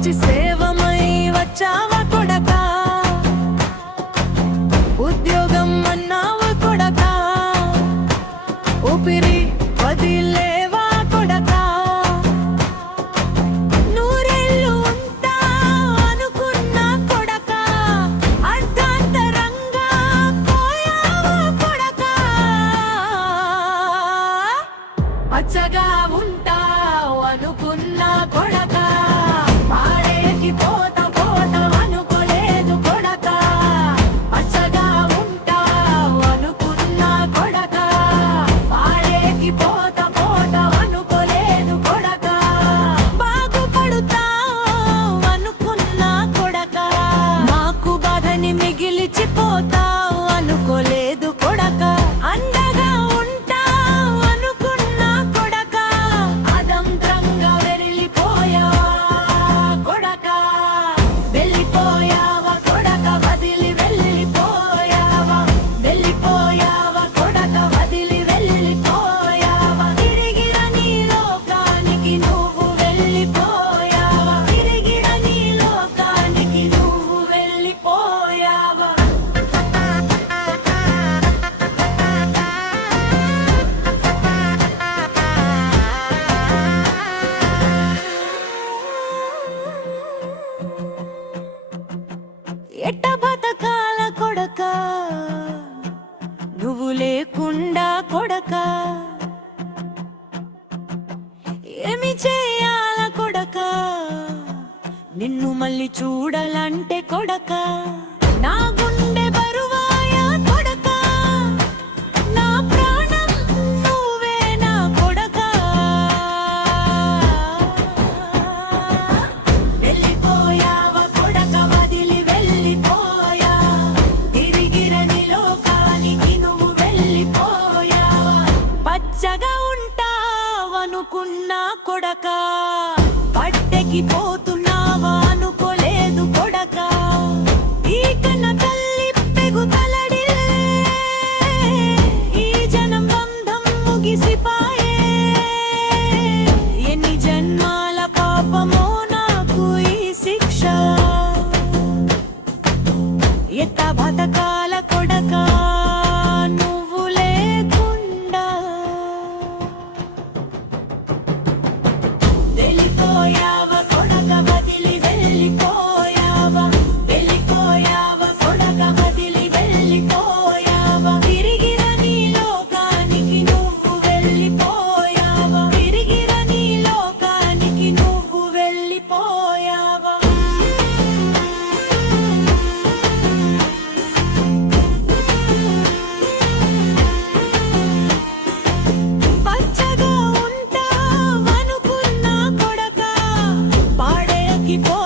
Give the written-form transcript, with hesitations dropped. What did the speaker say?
వచ్చి సేవమై వచ్చావా కొడకా, ఉద్యోగం అన్నావా కొడకా, ఊపిరి వదిలేవా కొడకా, నూరేళ్ళు ఉంటా అనుకున్నా కొడకా, అర్ధాంతరంగా పోయావా కొడకా, పచ్చగా ఉంటావు అనుకున్నా కొడకా, పాడేకి పోతా పోతా అనుకోలేదు కొడకా, పచ్చగా ఉంటావు అనుకున్నా కొడకా, పాడేకి పోతా పోతా అనుకోలేదు కొడకా, బాగుపడుతావు అనుకున్నా కొడకా, మాకు బాధని మిగిలిచిపోతావు అనుకోలేదు కొడకా, అండగా ఉంటావు అనుకున్నా కొడకా, అదంత్రంగా వెళ్ళిపోయావా కొడకా, వెళ్ళిపోయావా కొడకా, వదిలి వెళ్ళిపోయావా, వెళ్ళిపోయావా కొడకా, వదిలి వెళ్ళిపోయావా, తిరిగిన నీ లోకానికి నువ్వు వెళ్ళిపోయావా, తిరిగిన నీ లోకానికి నువ్వు వెళ్ళిపోయావా. ఎట్ట బతకాల కొడకా, నువ్వు లేకుండా కొడకా, ఏమి చేయాల కొడకా, నిన్ను మళ్ళీ చూడాలంటే కొడకా, నా గుండె బరువాయా కొడకా, నా ప్రాణం నువ్వే నా కొడకా, వెళ్ళిపోయావా కొడకా, వదిలి వెళ్ళిపోయా, తిరిగిరని లోకానికి నువ్వు వెళ్ళిపోయావా, పచ్చగా ఉంటావనుకున్నా కొడకా, పట్టెకి పోతున్నావా అనుకోలేదు కొడకా, ఈ కన్న తల్లి పెగు తలడిల్లే, ఈ జనం బంధం ముగిసిపాయే, ఎన్ని జన్మాల పాపమో నాకు ఈ శిక్ష, ఎట్ట బతకాల కొడకా నువ్వు లేకుండా, వెళ్ళిపోయావా కొడకా, వదిలి వెళ్ళిపోయావా, వెళ్ళిపోయావా కొడకా, వదిలి వెళ్ళిపోయావా, తిరిగిన నీ లోకానికి నువ్వు వెళ్ళిపోయావా, తిరిగిన నీ లోకానికి నువ్వు వెళ్ళిపోయావా. పచ్చగా ఉంటావనుకున్నా కొడకా, పాడేకి పో